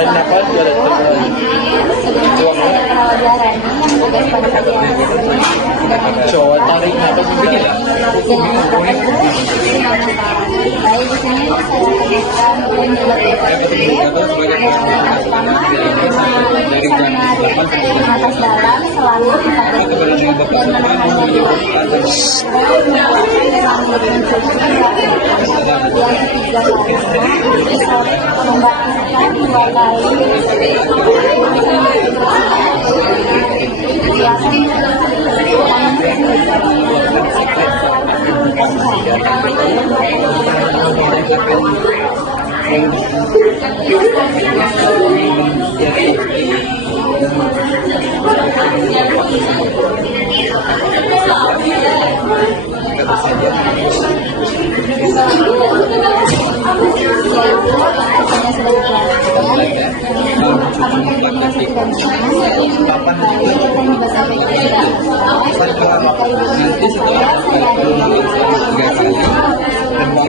Tanyakan dari sebelumnya saya pelajaran yang tugas pada bagian Jawa tarik apa sih? baik di sini saya akan menjelaskan yang pertama atas dalam selama 4 detik dan menekannya di yang ketiga membaktikan 2 kali